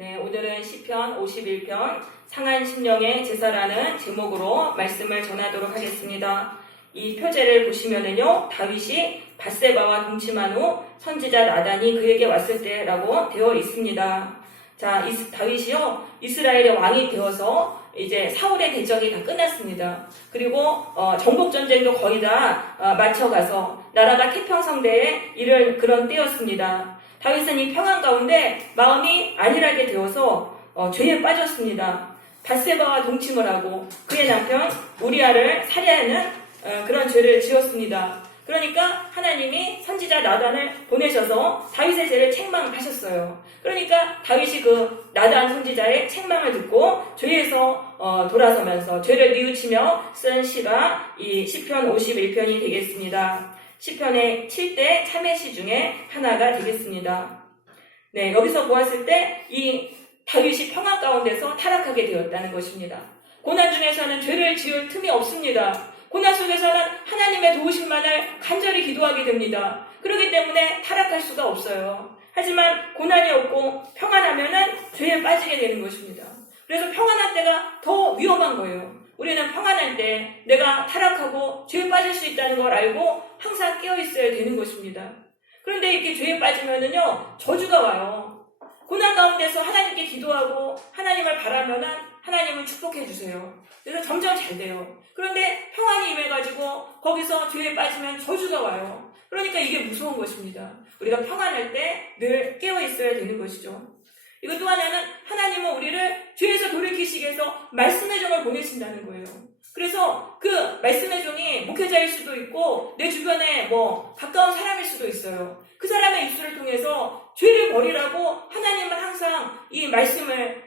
네, 오늘은 시편 51편 상한 심령의 제사라는 제목으로 말씀을 전하도록 하겠습니다. 이 표제를 보시면은요, 다윗이 밧세바와 동침한 후 선지자 나단이 그에게 왔을 때라고 되어 있습니다. 자, 다윗이요, 이스라엘의 왕이 되어서 이제 사울의 대적이 다 끝났습니다. 그리고 정복 전쟁도 거의 다 마쳐가서 나라가 태평성대에 이른 그런 때였습니다. 다윗은 이 평안 가운데 마음이 안일하게 되어서 죄에 빠졌습니다. 밧세바와 동침을 하고 그의 남편 우리아를 살해하는 그런 죄를 지었습니다. 그러니까 하나님이 선지자 나단을 보내셔서 다윗의 죄를 책망하셨어요. 그러니까 다윗이 그 나단 선지자의 책망을 듣고 죄에서 돌아서면서 죄를 뉘우치며 쓴 시가 이 시편 51편이 되겠습니다. 시편의 7대 참회시 중에 하나가 되겠습니다. 네, 여기서 보았을 때 이 다윗이 평안 가운데서 타락하게 되었다는 것입니다. 고난 중에서는 죄를 지을 틈이 없습니다. 고난 속에서는 하나님의 도우심만을 간절히 기도하게 됩니다. 그렇기 때문에 타락할 수가 없어요. 하지만 고난이 없고 평안하면은 죄에 빠지게 되는 것입니다. 그래서 평안할 때가 더 위험한 거예요. 우리는 평안할 때 내가 타락하고 죄에 빠질 수 있다는 걸 알고 항상 깨어있어야 되는 것입니다. 그런데 이렇게 죄에 빠지면은요, 저주가 와요. 고난 가운데서 하나님께 기도하고 하나님을 바라면은 하나님은 축복해 주세요. 그래서 점점 잘 돼요. 그런데 평안이 임해가지고 거기서 죄에 빠지면 저주가 와요. 그러니까 이게 무서운 것입니다. 우리가 평안할 때 늘 깨어있어야 되는 것이죠. 이거 또 하나는 하나님은 우리를 죄에서 돌이키시기 위해서 말씀의 종을 보내신다는 거예요. 그래서 그 말씀의 종이 목회자일 수도 있고 내 주변에 가까운 사람일 수도 있어요. 그 사람의 입술을 통해서 죄를 버리라고 하나님은 항상 이 말씀을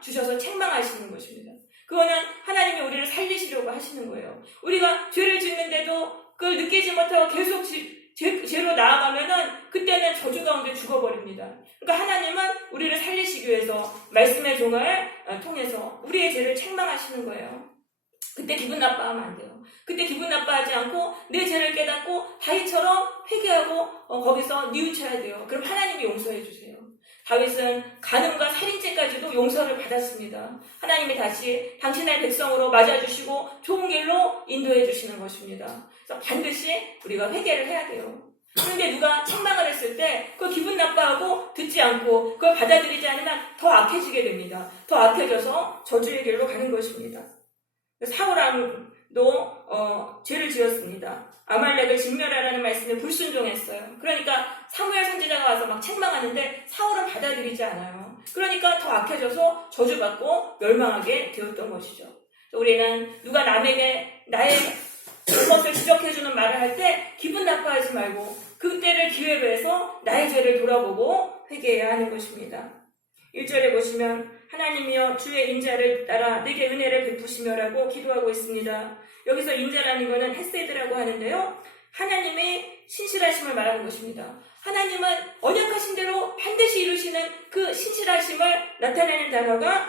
주셔서 책망하시는 것입니다. 그거는 하나님이 우리를 살리시려고 하시는 거예요. 우리가 죄를 짓는데도 그걸 느끼지 못하고 계속 죄로 나아가면은 그때는 저주 가운데 죽어버립니다. 그러니까 하나님은 우리를 살리시기 위해서 말씀의 종을 통해서 우리의 죄를 책망하시는 거예요. 그때 기분 나빠하면 안 돼요. 그때 기분 나빠하지 않고 내 죄를 깨닫고 다윗처럼 회개하고 거기서 뉘우쳐야 돼요. 그럼 하나님이 용서해 주세요. 다윗은 간음과 살인죄까지도 용서를 받았습니다. 하나님이 다시 당신의 백성으로 맞아주시고 좋은 길로 인도해 주시는 것입니다. 그래서 반드시 우리가 회개를 해야 돼요. 그런데 누가 책망을 했을 때 그 기분 나빠하고 듣지 않고 그걸 받아들이지 않으면 더 악해지게 됩니다. 더 악해져서 저주의 길로 가는 것입니다. 사울왕도 죄를 지었습니다. 아말렉을 진멸하라는 말씀에 불순종했어요. 그러니까 사무엘 선지자가 와서 막 책망하는데 사울은 받아들이지 않아요. 그러니까 더 악해져서 저주받고 멸망하게 되었던 것이죠. 우리는 누가 남에게 나의 것을 지적해주는 말을 할 때 기분 나빠하지 말고 그때를 기회로 해서 나의 죄를 돌아보고 회개해야 하는 것입니다. 1절에 보시면 하나님이여 주의 인자를 따라 내게 은혜를 베푸시며라고 기도하고 있습니다. 여기서 인자라는 것은 헤세드라고 하는데요, 하나님의 신실하심을 말하는 것입니다. 하나님은 언약하신 대로 반드시 이루시는 그 신실하심을 나타내는 단어가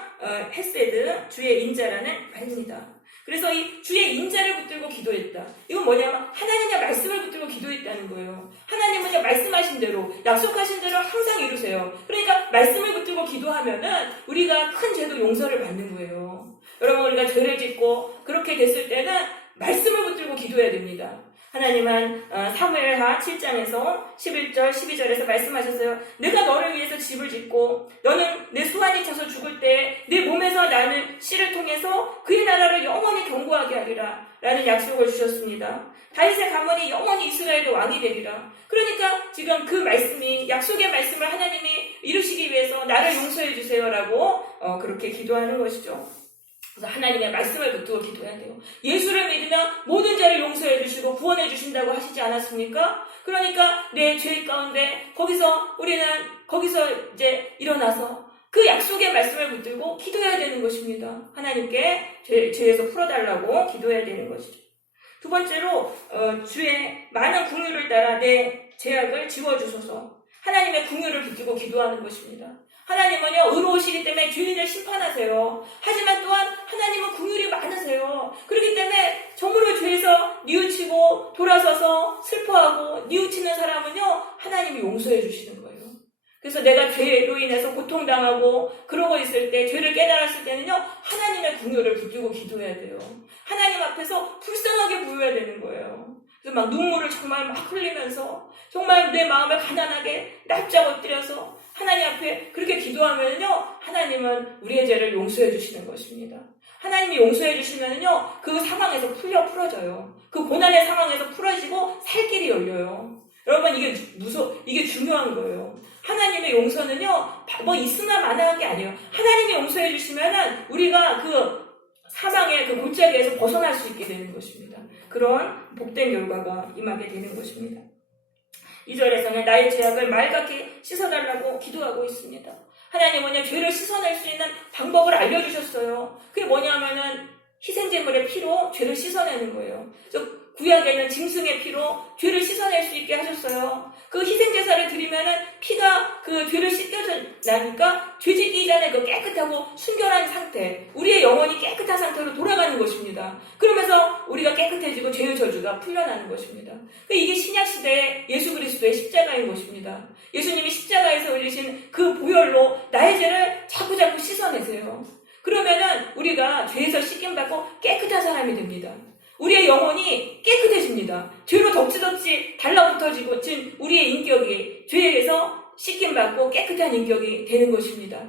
헤세드, 주의 인자라는 말입니다. 그래서 이 주의 인자를 붙들고 기도했다. 이건 뭐냐면 하나님의 말씀을 붙들고 기도했다는 거예요. 하나님은 말씀하신 대로, 약속하신 대로 항상 이루세요. 그러니까 말씀을 붙들고 기도하면은 우리가 큰 죄도 용서를 받는 거예요. 여러분, 우리가 죄를 짓고 그렇게 됐을 때는 말씀을 붙들고 기도해야 됩니다. 하나님은 사무엘하 7장에서 11절, 12절에서 말씀하셨어요. 내가 너를 위해서 집을 짓고 너는 내 수완이 차서 죽을 때 내 몸에서 나는 씨를 통해서 그의 나라를 영원히 견고하게 하리라 라는 약속을 주셨습니다. 다윗의 가문이 영원히 이스라엘의 왕이 되리라. 그러니까 지금 그 말씀이, 약속의 말씀을 하나님이 이루시기 위해서 나를 용서해 주세요 라고 그렇게 기도하는 것이죠. 그래서 하나님의 말씀을 붙들고 기도해야 돼요. 예수를 믿으면 모든 죄를 용서해 주시고 구원해 주신다고 하시지 않았습니까? 그러니까 내 죄 가운데 우리는 거기서 이제 일어나서 그 약속의 말씀을 붙들고 기도해야 되는 것입니다. 하나님께 죄에서 풀어달라고 기도해야 되는 것이죠. 두 번째로 주의 많은 긍휼을 따라 내 죄악을 지워주소서. 하나님의 긍휼을 붙들고 기도하는 것입니다. 하나님은요, 의로우시기 때문에 죄인을 심판하세요. 하지만 또한 하나님은 긍휼이 많으세요. 그렇기 때문에 정말로 죄에서 뉘우치고 돌아서서 슬퍼하고 뉘우치는 사람은요, 하나님이 용서해 주시는 거예요. 그래서 내가 죄로 인해서 고통당하고 고통당하고 그러고 있을 때, 죄를 깨달았을 때는요, 하나님의 궁유를 붙들고 기도해야 돼요. 하나님 앞에서 불쌍하게 보여야 되는 거예요. 그래서 막 눈물을 정말 막 흘리면서 정말 내 마음을 가난하게 납작 엎드려서 하나님 앞에 그렇게 기도하면요, 하나님은 우리의 죄를 용서해 주시는 것입니다. 하나님이 용서해 주시면요, 그 상황에서 풀어져요. 그 고난의 상황에서 풀어지고 살 길이 열려요. 여러분, 이게 중요한 거예요. 하나님의 용서는요, 뭐 있으나 마나한 게 아니에요. 하나님이 용서해 주시면은 우리가 그 사망의 그 골짜기에서 벗어날 수 있게 되는 것입니다. 그런 복된 결과가 임하게 되는 것입니다. 2절에서는 나의 죄악을 맑게 씻어달라고 기도하고 있습니다. 하나님은요, 죄를 씻어낼 수 있는 방법을 알려주셨어요. 그게 뭐냐면은 희생제물의 피로 죄를 씻어내는 거예요. 그래서 구약에는 짐승의 피로 죄를 씻어낼 수 있게 하셨어요. 그 희생제사를 드리면은 피가 그 죄를 씻겨나니까 죄짓기 전에 그 깨끗하고 순결한 상태, 우리의 영혼이 깨끗한 상태로 돌아가는 것입니다. 그러면서 우리가 깨끗해지고 죄의 저주가 풀려나는 것입니다. 이게 신약시대의 예수 그리스도의 십자가인 것입니다. 예수님이 십자가에서 흘리신 그 보혈로 나의 죄를 자꾸자꾸 씻어내세요. 그러면은 우리가 죄에서 씻김받고 깨끗한 사람이 됩니다. 우리의 영혼이 깨끗해집니다. 죄로 덕지덕지 달라붙어지고 진 우리의 인격이 죄에서 씻김받고 깨끗한 인격이 되는 것입니다.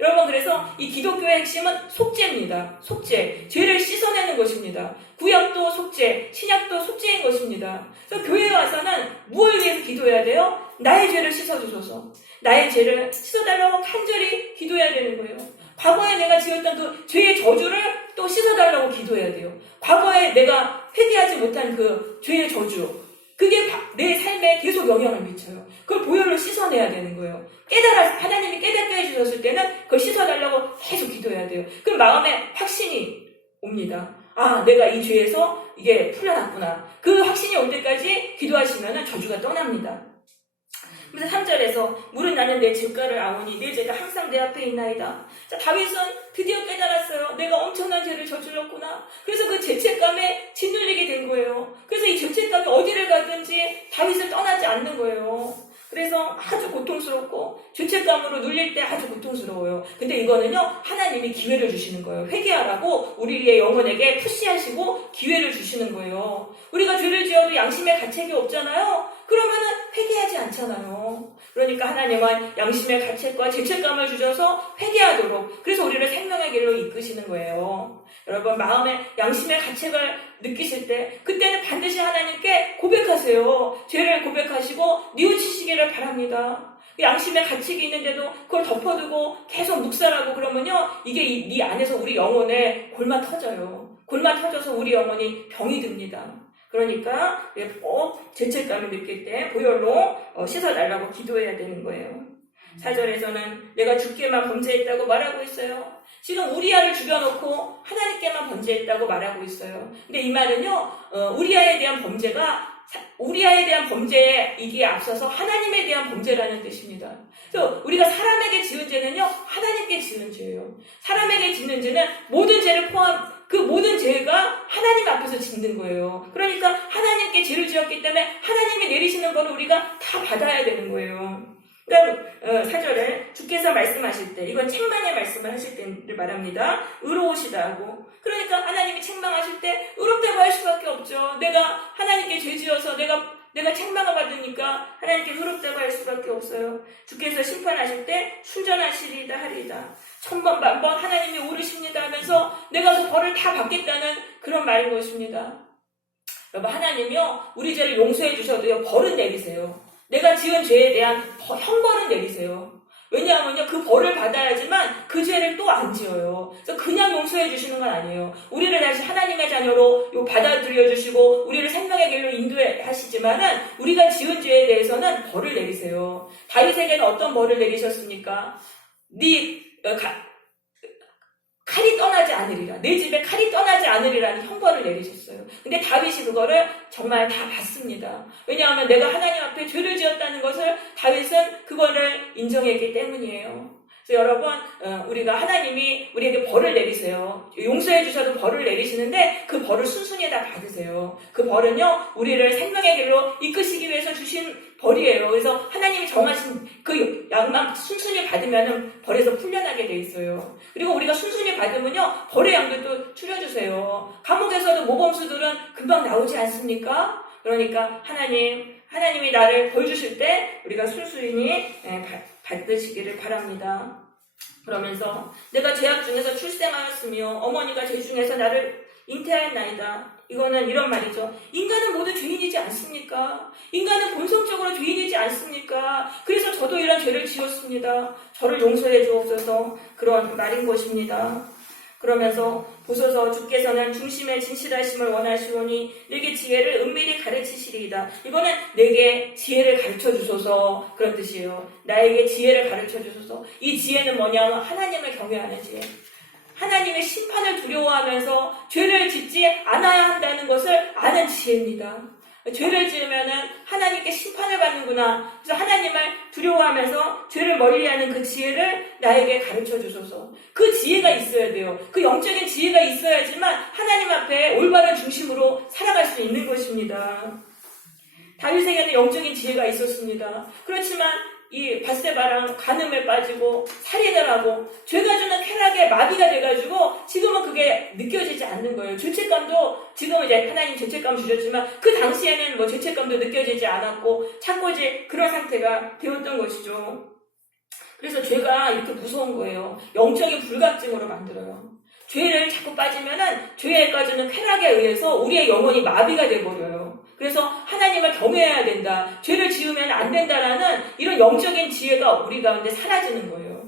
여러분, 그래서 이 기독교의 핵심은 속죄입니다. 속죄. 죄를 씻어내는 것입니다. 구약도 속죄, 신약도 속죄인 것입니다. 그래서 교회에 와서는 무엇을 위해서 기도해야 돼요? 나의 죄를 씻어주소서. 나의 죄를 씻어달라고 간절히 기도해야 되는 거예요. 과거에 내가 지었던 그 죄의 저주를 또 씻어달라고 기도해야 돼요. 과거에 내가 회개하지 못한 그 죄의 저주, 그게 내 삶에 계속 영향을 미쳐요. 그걸 보혈로 씻어내야 되는 거예요. 하나님이 깨닫게 해주셨을 때는 그걸 씻어달라고 계속 기도해야 돼요. 그럼 마음에 확신이 옵니다. 아, 내가 이 죄에서 이게 풀려났구나. 그 확신이 올 때까지 기도하시면 저주가 떠납니다. 그래서 3절에서 물은 나는 내 죄가를 아오니 내 죄가 항상 내 앞에 있나이다. 자, 다윗은 드디어 깨달았어요. 내가 엄청난 죄를 저질렀구나. 그래서 그 죄책감에 짓눌리게 된 거예요. 그래서 이 죄책감이 어디를 가든지 다윗을 떠나지 않는 거예요. 그래서 아주 고통스럽고 죄책감으로 눌릴 때 아주 고통스러워요. 근데 이거는요, 하나님이 기회를 주시는 거예요. 회개하라고 우리의 영혼에게 푸시하시고 기회를 주시는 거예요. 우리가 죄를 지어도 양심의 가책이 없잖아요. 그러면은 회개하지 않잖아요. 그러니까 하나님은 양심의 가책과 죄책감을 주셔서 회개하도록, 그래서 우리를 생명의 길로 이끄시는 거예요. 여러분, 마음에 양심의 가책을 느끼실 때 그때는 반드시 하나님께 고백하세요. 죄를 고백하시고 뉘우치시기를 바랍니다. 양심의 가책이 있는데도 그걸 덮어두고 계속 묵살하고 그러면요, 이게 네 안에서 우리 영혼에 골마 터져요. 골마 터져서 우리 영혼이 병이 듭니다. 그러니까 꼭 죄책감을 느낄 때 보혈로 씻어달라고 기도해야 되는 거예요. 4절에서는 내가 주께만 범죄했다고 말하고 있어요. 지금 우리아를 죽여놓고 하나님께만 범죄했다고 말하고 있어요. 근데 이 말은요, 우리아에 대한 범죄에 이게 앞서서 하나님에 대한 범죄라는 뜻입니다. 그래서 우리가 사람에게 지은 죄는요, 하나님께 지은 죄예요. 사람에게 짓는 죄는 모든 죄를 그 모든 죄가 하나님 앞에서 짓는 거예요. 그러니까 하나님께 죄를 지었기 때문에 하나님이 내리시는 거를 우리가 다 받아야 되는 거예요. 그다음 4절에 주께서 말씀하실 때, 이건 책망의 말씀을 하실 때를 말합니다. 의로우시다 하고, 그러니까 하나님이 책망하실 때 의롭다고 할 수밖에 없죠. 내가 하나님께 죄 지어서 내가 책망을 받으니까 하나님께 의롭다고 할 수밖에 없어요. 주께서 심판하실 때 순전하시리다 하리다. 천번 만번 하나님이 오르십니다 하면서 내가 그 벌을 다 받겠다는 그런 말인 것입니다. 여러분, 하나님이요, 우리 죄를 용서해 주셔도요, 벌은 내리세요. 내가 지은 죄에 대한 형벌은 내리세요. 왜냐하면요, 그 벌을 받아야지만 그 죄를 또 안 지어요. 그래서 그냥 용서해 주시는 건 아니에요. 우리를 다시 하나님의 자녀로 받아들여 주시고 우리를 생명의 길로 인도하시지만은 우리가 지은 죄에 대해서는 벌을 내리세요. 다윗에게는 어떤 벌을 내리셨습니까? 칼이 떠나지 않으리라. 내 집에 칼이 떠나지 않으리라는 형벌을 내리셨어요. 근데 다윗이 그거를 정말 다 받습니다. 왜냐하면 내가 하나님 앞에 죄를 지었다는 것을 다윗은 그거를 인정했기 때문이에요. 그래서 여러분, 우리가 하나님이 우리에게 벌을 내리세요. 용서해 주셔도 벌을 내리시는데 그 벌을 순순히 다 받으세요. 그 벌은요, 우리를 생명의 길로 이끄시기 위해서 주신 벌이에요. 그래서 하나님이 정하신 그 양만 순순히 받으면 벌에서 풀려나게 돼 있어요. 그리고 우리가 순순히 받으면요, 벌의 양도 줄여주세요. 감옥에서도 모범수들은 금방 나오지 않습니까? 그러니까 하나님이 나를 벌 주실 때 우리가 순순히 받으시기를 바랍니다. 그러면서 내가 죄악 중에서 출생하였으며 어머니가 죄 중에서 나를 잉태하였나이다. 이거는 이런 말이죠. 인간은 모두 죄인이지 않습니까? 인간은 본성적으로 죄인이지 않습니까? 그래서 저도 이런 죄를 지었습니다. 저를 용서해 주옵소서. 그런 말인 것입니다. 그러면서 보소서 주께서는 중심의 진실하심을 원하시오니 내게 지혜를 은밀히 가르치시리이다. 이거는 내게 지혜를 가르쳐 주소서 그런 뜻이에요. 나에게 지혜를 가르쳐 주소서. 이 지혜는 뭐냐면 하나님을 경외하는 지혜. 하나님의 심판을 두려워하면서 죄를 짓지 않아야 한다는 것을 아는 지혜입니다. 죄를 지으면은 하나님께 심판을 받는구나. 그래서 하나님을 두려워하면서 죄를 멀리하는 그 지혜를 나에게 가르쳐 주소서. 그 지혜가 있어야 돼요. 그 영적인 지혜가 있어야지만 하나님 앞에 올바른 중심으로 살아갈 수 있는 것입니다. 다윗에게는 영적인 지혜가 있었습니다. 그렇지만 이 밧세바랑 간음에 빠지고 살인을 하고 죄가 주는 쾌락에 마비가 돼가지고 지금은 그게 느껴지지 않는 거예요. 죄책감도 지금은 이제 하나님 죄책감 주셨지만 그 당시에는 뭐 죄책감도 느껴지지 않았고 참고지 그런 상태가 되었던 것이죠. 그래서 죄가 이렇게 무서운 거예요. 영적인 불감증으로 만들어요. 죄를 자꾸 빠지면은 죄에 빠지는 쾌락에 의해서 우리의 영혼이 마비가 돼버려요. 그래서 하나님을 경외해야 된다. 죄를 지으면 안 된다라는 이런 영적인 지혜가 우리 가운데 사라지는 거예요.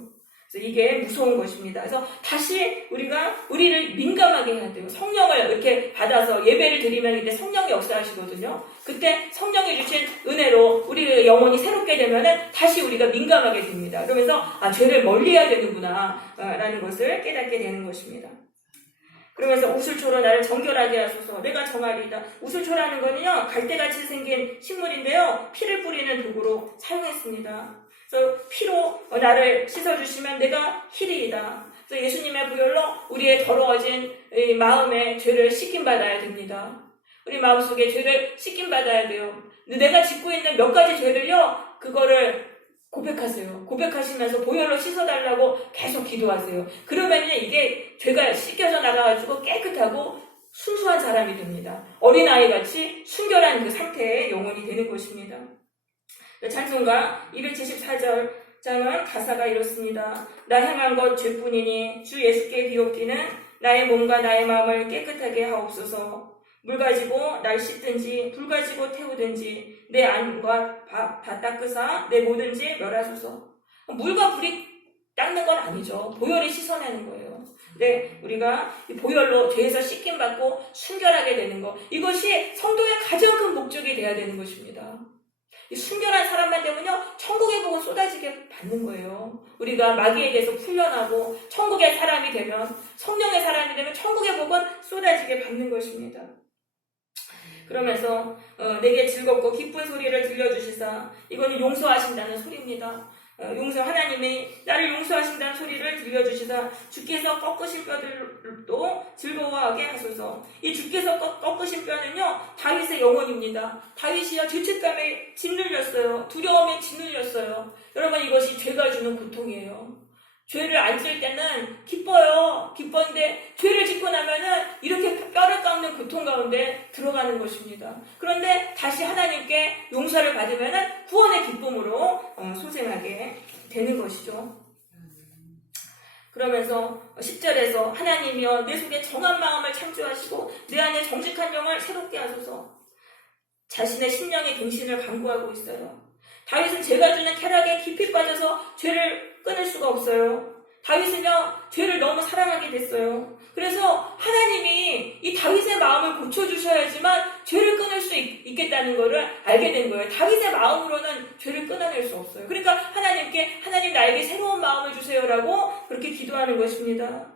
그래서 이게 무서운 것입니다. 그래서 다시 우리를 민감하게 해야 돼요. 성령을 이렇게 받아서 예배를 드리면 이때 성령이 역사하시거든요. 그때 성령이 주신 은혜로 우리의 영혼이 새롭게 되면은 다시 우리가 민감하게 됩니다. 그러면서 죄를 멀리해야 되는구나 라는 것을 깨닫게 되는 것입니다. 그러면서 우슬초로 나를 정결하게 하소서. 내가 정하리이다. 우슬초라는 거는요, 갈대같이 생긴 식물인데요, 피를 뿌리는 도구로 사용했습니다. 그래서 피로 나를 씻어주시면 내가 희리이다. 그래서 예수님의 보혈로 우리의 더러워진 마음의 죄를 씻김받아야 됩니다. 우리 마음속에 죄를 씻김받아야 돼요. 내가 짓고 있는 몇 가지 죄를요, 그거를 고백하세요. 고백하시면서 보혈로 씻어달라고 계속 기도하세요. 그러면 이게 죄가 씻겨져 나가가지고 깨끗하고 순수한 사람이 됩니다. 어린아이같이 순결한 그 상태의 영혼이 되는 것입니다. 찬송가 274장은 가사가 이렇습니다. 나 행한 것 죄뿐이니 주 예수께 비옵기는 나의 몸과 나의 마음을 깨끗하게 하옵소서. 물 가지고 날 씻든지 불 가지고 태우든지 내 안과 다 닦으사 내 뭐든지 멸하소서. 물과 불이 닦는 건 아니죠. 보혈이 씻어내는 거예요. 네, 우리가 이 보혈로 죄에서 씻김받고 순결하게 되는 것, 이것이 성도의 가장 큰 목적이 돼야 되는 것입니다. 이 순결한 사람만 되면요, 천국의 복은 쏟아지게 받는 거예요. 우리가 마귀에게서 풀려나고 천국의 사람이 되면, 성령의 사람이 되면 천국의 복은 쏟아지게 받는 것입니다. 그러면서 내게 즐겁고 기쁜 소리를 들려주시사, 이거는 용서하신다는 소리입니다. 하나님이 나를 용서하신다는 소리를 들려주시사 주께서 꺾으신 뼈들도 즐거워하게 하소서. 이 주께서 꺾으신 뼈는요, 다윗의 영혼입니다. 다윗이요, 죄책감에 짓눌렸어요. 두려움에 짓눌렸어요. 여러분, 이것이 죄가 주는 고통이에요. 죄를 안 지을 때는 기뻐요. 기뻤는데 죄를 짓고 나면은 이렇게 뼈를 깎는 고통 가운데 들어가는 것입니다. 그런데 다시 하나님께 용서를 받으면은 구원의 기쁨으로 소생하게 되는 것이죠. 그러면서 10절에서 하나님이여 내 속에 정한 마음을 창조하시고 내 안에 정직한 영을 새롭게 하소서. 자신의 심령의 갱신을 간구하고 있어요. 다윗은 죄가 주는 쾌락에 깊이 빠져서 죄를 끊을 수가 없어요. 다윗은요, 죄를 너무 사랑하게 됐어요. 그래서 하나님이 이 다윗의 마음을 고쳐주셔야지만 죄를 끊을 수 있겠다는 것을 알게 된 거예요. 다윗의 마음으로는 죄를 끊어낼 수 없어요. 그러니까 하나님 나에게 새로운 마음을 주세요라고 그렇게 기도하는 것입니다.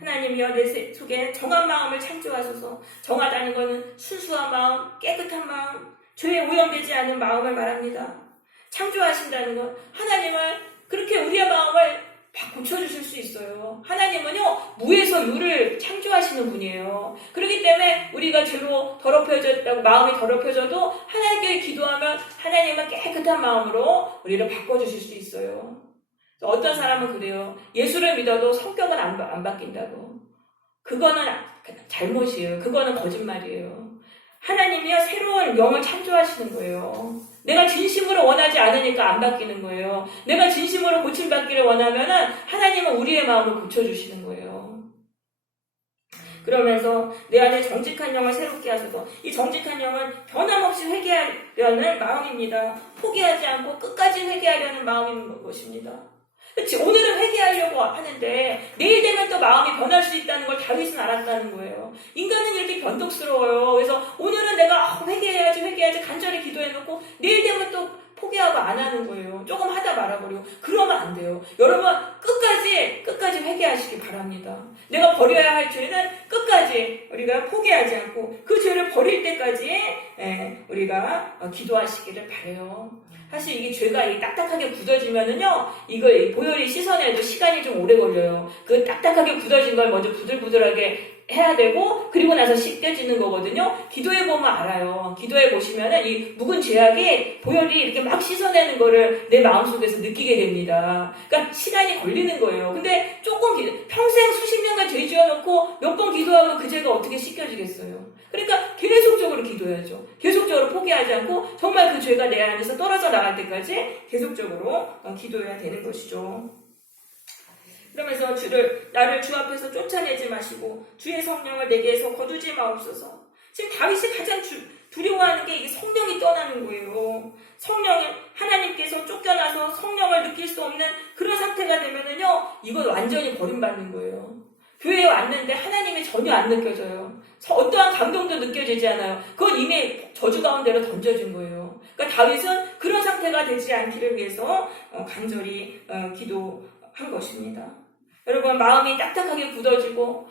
하나님이여 내 속에 정한 마음을 창조하소서. 정하다는 것은 순수한 마음, 깨끗한 마음, 죄에 오염되지 않은 마음을 말합니다. 창조하신다는 것, 하나님은 그렇게 우리의 마음을 고쳐주실 수 있어요. 하나님은요, 무에서 유를 창조하시는 분이에요. 그렇기 때문에 우리가 죄로 더럽혀졌다고 마음이 더럽혀져도 하나님께 기도하면 하나님은 깨끗한 마음으로 우리를 바꿔주실 수 있어요. 어떤 사람은 그래요. 예수를 믿어도 성격은 안 바뀐다고. 그거는 잘못이에요. 그거는 거짓말이에요. 하나님이요, 새로운 영을 창조하시는 거예요. 내가 진심으로 원하지 않으니까 안 바뀌는 거예요. 내가 진심으로 고침받기를 원하면은 하나님은 우리의 마음을 고쳐주시는 거예요. 그러면서 내 안에 정직한 영을 새롭게 하소서. 이 정직한 영은 변함없이 회개하려는 마음입니다. 포기하지 않고 끝까지 회개하려는 마음인 것입니다. 그렇지, 오늘은 회개하려고 하는데 내일 되면 또 마음이 변할 수 있다는 걸 다윗은 알았다는 거예요. 인간은 이렇게 변덕스러워요. 그래서 오늘은 내가 회개해야지 간절히 기도해놓고 내일 되면 또 포기하고 안 하는 거예요. 조금 하다 말아버리고. 그러면 안 돼요. 여러분 끝까지 회개하시기 바랍니다. 내가 버려야 할 죄는 끝까지 우리가 포기하지 않고 그 죄를 버릴 때까지 우리가 기도하시기를 바라요. 사실 이게 죄가 딱딱하게 굳어지면은요, 이걸 보혈이 씻어내도 시간이 좀 오래 걸려요. 그 딱딱하게 굳어진 걸 먼저 부들부들하게 해야 되고, 그리고 나서 씻겨지는 거거든요. 기도해보면 알아요. 기도해보시면은 이 묵은 죄악이 보혈이 이렇게 막 씻어내는 거를 내 마음속에서 느끼게 됩니다. 그러니까 시간이 걸리는 거예요. 근데 평생 수십 년간 죄 지어놓고 몇 번 기도하면 그 죄가 어떻게 씻겨지겠어요? 그러니까 계속적으로 기도해야죠. 계속적으로 포기하지 않고 정말 그 죄가 내 안에서 떨어져 나갈 때까지 계속적으로 기도해야 되는 것이죠. 그러면서 나를 주 앞에서 쫓아내지 마시고 주의 성령을 내게서 거두지 마옵소서. 지금 다윗이 가장 두려워하는 게 이게 성령이 떠나는 거예요. 하나님께서 쫓겨나서 성령을 느낄 수 없는 그런 상태가 되면은요, 이건 완전히 버림받는 거예요. 교회에 왔는데 하나님이 전혀 안 느껴져요. 어떠한 감동도 느껴지지 않아요. 그건 이미 저주 가운데로 던져진 거예요. 그러니까 다윗은 그런 상태가 되지 않기를 위해서 간절히 기도한 것입니다. 여러분, 마음이 딱딱하게 굳어지고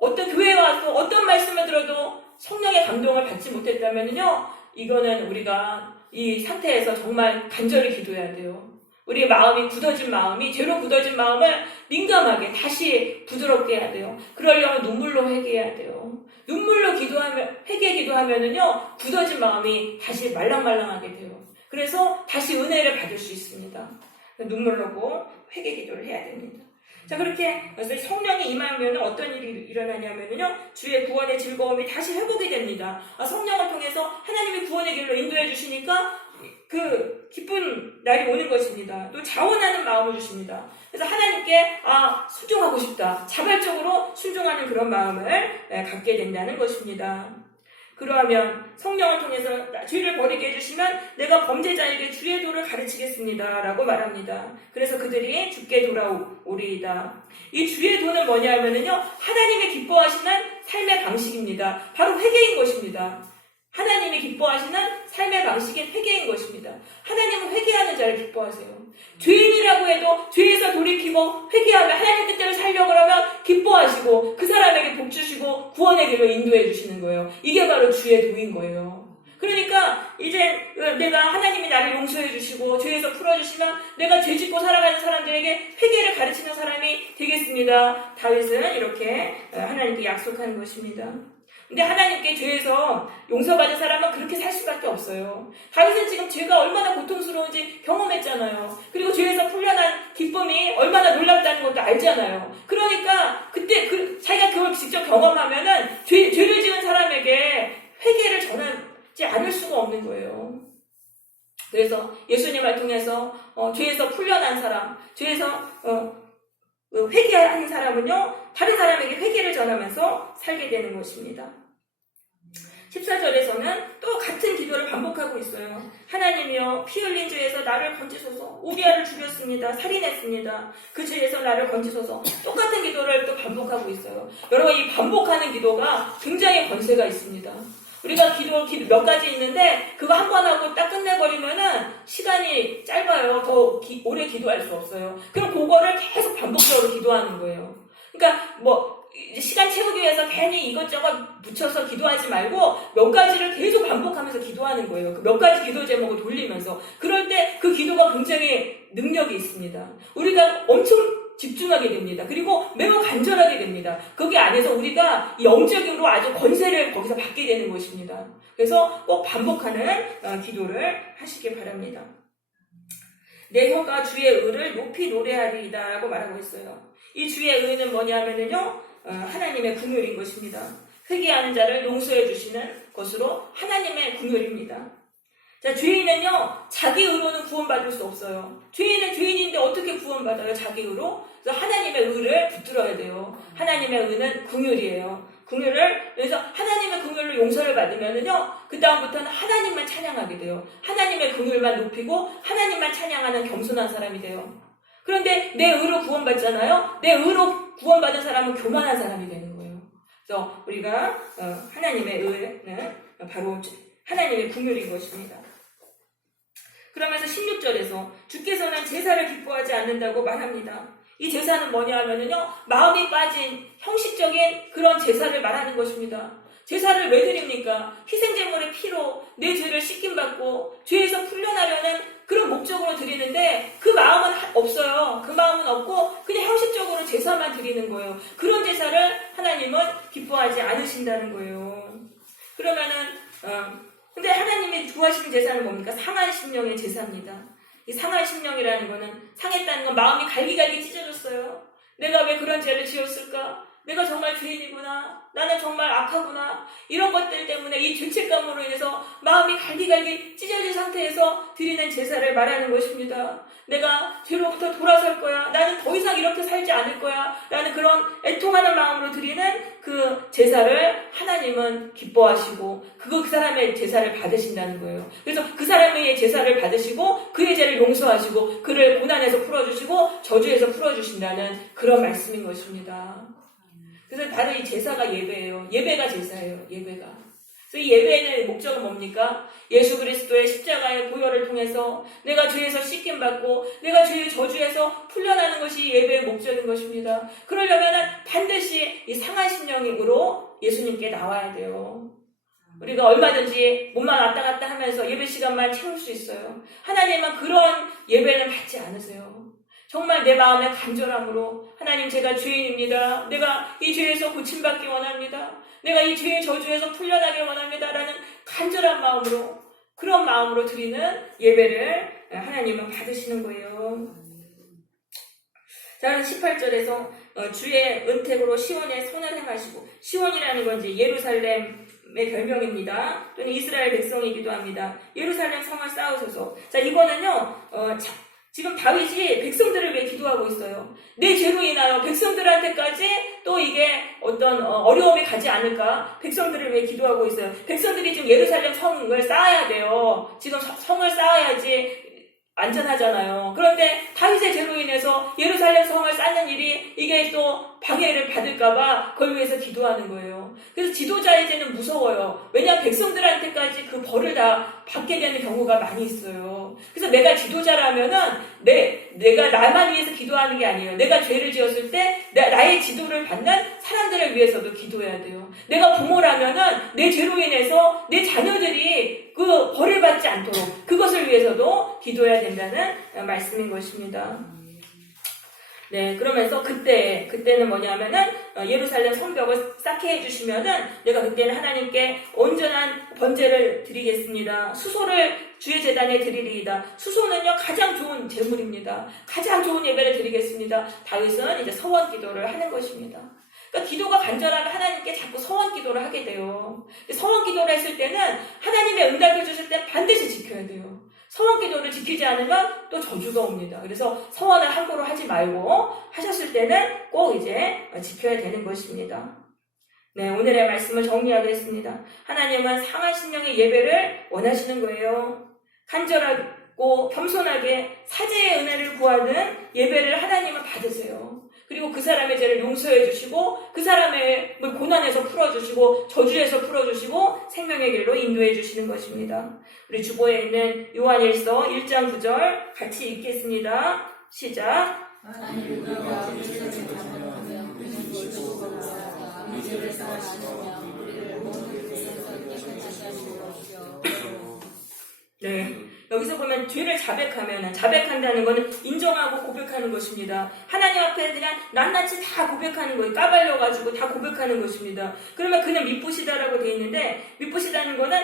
어떤 교회에 와서 어떤 말씀을 들어도 성령의 감동을 받지 못했다면요, 이거는 우리가 이 상태에서 정말 간절히 기도해야 돼요. 우리의 마음이 죄로 굳어진 마음을 민감하게 다시 부드럽게 해야 돼요. 그러려면 눈물로 회개해야 돼요. 눈물로 기도하면은요, 굳어진 마음이 다시 말랑말랑하게 돼요. 그래서 다시 은혜를 받을 수 있습니다. 눈물로 회개 기도를 해야 됩니다. 자, 그렇게 성령이 임하면 어떤 일이 일어나냐면요, 주의 구원의 즐거움이 다시 회복이 됩니다. 성령을 통해서 하나님이 구원의 길로 인도해 주시니까 그 기쁜 날이 오는 것입니다. 또 자원하는 마음을 주십니다. 그래서 하나님께 순종하고 싶다, 자발적으로 순종하는 그런 마음을 갖게 된다는 것입니다. 그러하면 성령을 통해서 죄를 버리게 해주시면 내가 범죄자에게 주의 도를 가르치겠습니다 라고 말합니다. 그래서 그들이 주께 돌아오리이다. 이 주의 도는 뭐냐면요, 하나님이 기뻐하시는 삶의 방식입니다. 바로 회개인 것입니다. 하나님이 기뻐하시는 삶의 방식인 회개인 것입니다. 하나님은 회개하는 자를 기뻐하세요. 죄인이라고 해도 죄에서 돌이키고 회개하며 하나님 뜻대로 살려고 하면 기뻐하시고 그 사람에게 복 주시고 구원의 길로 인도해 주시는 거예요. 이게 바로 주의 도인 거예요. 그러니까 이제 내가 하나님이 나를 용서해 주시고 죄에서 풀어주시면 내가 죄 짓고 살아가는 사람들에게 회개를 가르치는 사람이 되겠습니다. 다윗은 이렇게 하나님께 약속하는 것입니다. 근데 하나님께 죄에서 용서받은 사람은 그렇게 살 수밖에 없어요. 다윗은 지금 죄가 얼마나 고통스러운지 경험했잖아요. 그리고 죄에서 풀려난 기쁨이 얼마나 놀랍다는 것도 알잖아요. 그러니까 그때 자기가 그걸 직접 경험하면은 죄를 지은 사람에게 회개를 전하지 않을 수가 없는 거예요. 그래서 예수님을 통해서 죄에서 풀려난 사람, 죄에서 회개하는 사람은요, 다른 사람에게 회개를 전하면서 살게 되는 것입니다. 14절에서는 또 같은 기도를 반복하고 있어요. 하나님이여, 피 흘린 죄에서 나를 건지소서. 우리아를 죽였습니다. 살인했습니다. 그 죄에서 나를 건지소서. 똑같은 기도를 또 반복하고 있어요. 여러분, 이 반복하는 기도가 굉장히 권세가 있습니다. 우리가 기도 몇 가지 있는데 그거 한 번 하고 딱 끝내버리면은 시간이 짧아요. 더 오래 기도할 수 없어요. 그럼 그거를 계속 반복적으로 기도하는 거예요. 그러니까 이제 시간 채우기 위해서 괜히 이것저것 붙여서 기도하지 말고 몇 가지를 계속 반복하면서 기도하는 거예요. 그 몇 가지 기도 제목을 돌리면서. 그럴 때 그 기도가 굉장히 능력이 있습니다. 우리가 엄청 집중하게 됩니다. 그리고 매우 간절하게 됩니다. 거기 안에서 우리가 영적으로 아주 권세를 거기서 받게 되는 것입니다. 그래서 꼭 반복하는 기도를 하시길 바랍니다. 내 혀가 주의 의를 높이 노래하리이다 라고 말하고 있어요. 이 주의 의는 뭐냐면요, 하나님의 긍휼인 것입니다. 회개하는 자를 용서해 주시는 것으로 하나님의 긍휼입니다. 자, 죄인은요, 자기 의로는 구원받을 수 없어요. 죄인은 죄인인데 어떻게 구원받아요? 자기 의로? 그래서 하나님의 의를 붙들어야 돼요. 하나님의 의는 긍휼이에요. 긍휼을, 그래서 하나님의 긍휼로 용서를 받으면은요, 그 다음부터는 하나님만 찬양하게 돼요. 하나님의 긍휼만 높이고 하나님만 찬양하는 겸손한 사람이 돼요. 그런데 내 의로 구원받잖아요. 내 의로 구원받은 사람은 교만한 사람이 되는 거예요. 그래서 우리가 하나님의 의는 바로 하나님의 긍휼인 것입니다. 그러면서 16절에서 주께서는 제사를 기뻐하지 않는다고 말합니다. 이 제사는 뭐냐 하면은요, 마음이 빠진 형식적인 그런 제사를 말하는 것입니다. 제사를 왜 드립니까? 희생제물의 피로 내 죄를 씻김받고 죄에서 풀려나려는 그런 목적으로 드리는데 그 마음은 없어요. 그 마음은 없고 그냥 형식적으로 제사만 드리는 거예요. 그런 제사를 하나님은 기뻐하지 않으신다는 거예요. 그러면은 근데 하나님이 구하시는 제사는 뭡니까? 상한 심령의 제사입니다. 이 상한 심령이라는 거는, 상했다는 건 마음이 갈기갈기 찢어졌어요. 내가 왜 그런 죄를 지었을까? 내가 정말 죄인이구나. 나는 정말 악하구나. 이런 것들 때문에 이 죄책감으로 인해서 마음이 갈기갈기 찢어진 상태에서 드리는 제사를 말하는 것입니다. 내가 죄로부터 돌아설 거야. 나는 더 이상 이렇게 살지 않을 거야. 라는 그런 애통하는 마음으로 드리는 그 제사를 하나님은 기뻐하시고 그 사람의 제사를 받으신다는 거예요. 그래서 그 사람의 제사를 받으시고 그의 죄를 용서하시고 그를 고난에서 풀어주시고 저주에서 풀어주신다는 그런 말씀인 것입니다. 그래서 바로 이 제사가 예배예요. 예배가 제사예요. 예배가. 그래서 이 예배의 목적은 뭡니까? 예수 그리스도의 십자가의 보혈을 통해서 내가 죄에서 씻김받고 내가 죄의 저주에서 풀려나는 것이 예배의 목적인 것입니다. 그러려면 반드시 이 상한 심령으로 예수님께 나와야 돼요. 우리가 얼마든지 몸만 왔다 갔다 하면서 예배 시간만 채울 수 있어요. 하나님은 그런 예배는 받지 않으세요. 정말 내 마음의 간절함으로 하나님, 제가 죄인입니다. 내가 이 죄에서 고침받기 원합니다. 내가 이 죄의 저주에서 풀려나길 원합니다. 라는 간절한 마음으로, 그런 마음으로 드리는 예배를 하나님은 받으시는 거예요. 자, 18절에서 주의 은택으로 시온에 선을 행하시고, 시온이라는 건 이제 예루살렘의 별명입니다. 또는 이스라엘 백성이기도 합니다. 예루살렘 성을 쌓으소서. 자, 이거는요, 지금 다윗이 백성들을 위해 기도하고 있어요. 내 죄로 인하여 백성들한테까지 또 이게 어떤 어려움이 가지 않을까? 백성들을 위해 기도하고 있어요. 백성들이 지금 예루살렘 성을 쌓아야 돼요. 지금 성을 쌓아야지 안전하잖아요. 그런데 다윗의 죄로 인해서 예루살렘 성을 쌓는 일이 이게 또 방해를 받을까봐 그걸 위해서 기도하는 거예요. 그래서 지도자의 죄는 무서워요. 왜냐하면 백성들한테까지 그 벌을 다 받게 되는 경우가 많이 있어요. 그래서 내가 지도자라면은 내가 나만 위해서 기도하는 게 아니에요. 내가 죄를 지었을 때 나의 지도를 받는 사람들을 위해서도 기도해야 돼요. 내가 부모라면은 내 죄로 인해서 내 자녀들이 그 벌을 받지 않도록 그것을 위해서도 기도해야 된다는 말씀인 것입니다. 네, 그러면서 그때는 뭐냐면은 예루살렘 성벽을 쌓게 해주시면은 내가 그때는 하나님께 온전한 번제를 드리겠습니다. 수소를 주의 제단에 드리리이다. 수소는요 가장 좋은 제물입니다. 가장 좋은 예배를 드리겠습니다. 다윗은 이제 서원 기도를 하는 것입니다. 그러니까 기도가 간절하면 하나님께 자꾸 서원 기도를 하게 돼요. 서원 기도를 했을 때는 하나님의 응답을 주실 때 반드시 지켜야 돼요. 서원 기도를 지키지 않으면 또 저주가 옵니다. 그래서 서원을 함부로 하지 말고 하셨을 때는 꼭 이제 지켜야 되는 것입니다. 네, 오늘의 말씀을 정리하겠습니다. 하나님은 상한 심령의 예배를 원하시는 거예요. 간절하고 겸손하게 사제의 은혜를 구하는 예배를 하나님은 받으세요. 그리고 그 사람의 죄를 용서해 주시고 그 사람의 고난에서 풀어주시고 저주에서 풀어주시고 생명의 길로 인도해 주시는 것입니다. 우리 주보에 있는 요한일서 1장 9절 같이 읽겠습니다. 시작. 네, 여기서 보면 죄를 자백한다는 것은 인정하고 고백하는 것입니다. 하나님 앞에 그냥 낱낱이 다 고백하는 거예요. 까발려가지고 다 고백하는 것입니다. 그러면 그는 미쁘시다라고 되어 있는데, 미쁘시다는 것은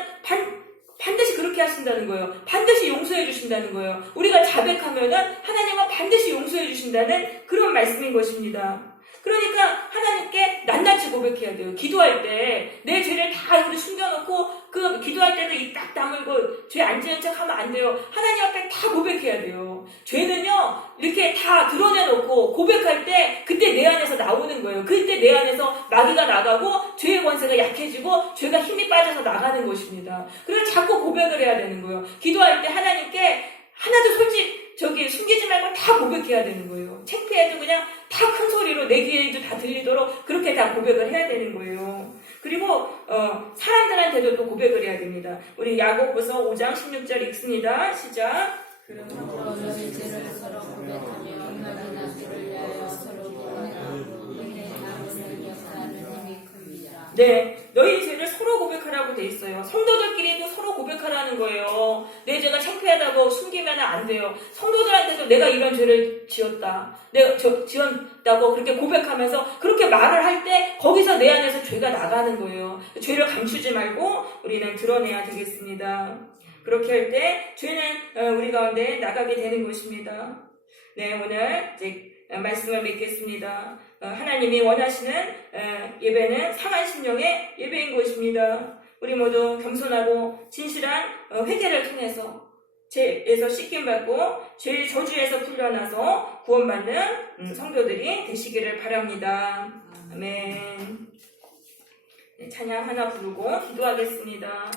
반드시 그렇게 하신다는 거예요. 반드시 용서해 주신다는 거예요. 우리가 자백하면은 하나님은 반드시 용서해 주신다는 그런 말씀인 것입니다. 그러니까 하나님께 낱낱이 고백해야 돼요. 기도할 때 내 죄를 다 우리 숨겨놓고 그 기도할 때도 입 딱 다물고 죄 안 지은 척 하면 안 돼요. 하나님 앞에 다 고백해야 돼요. 죄는요 이렇게 다 드러내놓고 고백할 때 그때 내 안에서 나오는 거예요. 그때 내 안에서 마귀가 나가고 죄의 권세가 약해지고 죄가 힘이 빠져서 나가는 것입니다. 그래서 자꾸 고백을 해야 되는 거예요. 기도할 때 하나님께 하나도 숨기지 말고 다 고백해야 되는 거예요. 창피해도 그냥 다 큰 소리로 내 귀에도 다 들리도록 그렇게 다 고백을 해야 되는 거예요. 그리고 사람들한테도 또 고백을 해야 됩니다. 우리 야고보서 5장 16절 읽습니다. 시작. 그러므로 너희 죄를 서로 고백하며 언약이나 죄를 위하여 서로 구원하고 은혜의 나무를 역사하는 힘이 큽니다. 네, 너희 죄를 서로 고백하라고 돼 있어요. 성도들끼리도 서로 고백하라는 거예요. 내 죄가 창피하다고 숨기면 안 돼요. 성도들한테도 내가 이런 죄를 지었다, 내가 지었다고 그렇게 고백하면서 그렇게 말을 할 때 거기서 내 안에서 죄가 나가는 거예요. 죄를 감추지 말고 우리는 드러내야 되겠습니다. 그렇게 할 때 죄는 우리 가운데 나가게 되는 것입니다. 네, 오늘 이제 말씀을 맺겠습니다. 하나님이 원하시는 예배는 상한 심령의 예배인 것입니다. 우리 모두 겸손하고 진실한 회개를 통해서 죄에서 씻김받고 죄의 저주에서 풀려나서 구원받는 성도들이 되시기를 바랍니다. 아멘. 찬양 하나 부르고 기도하겠습니다.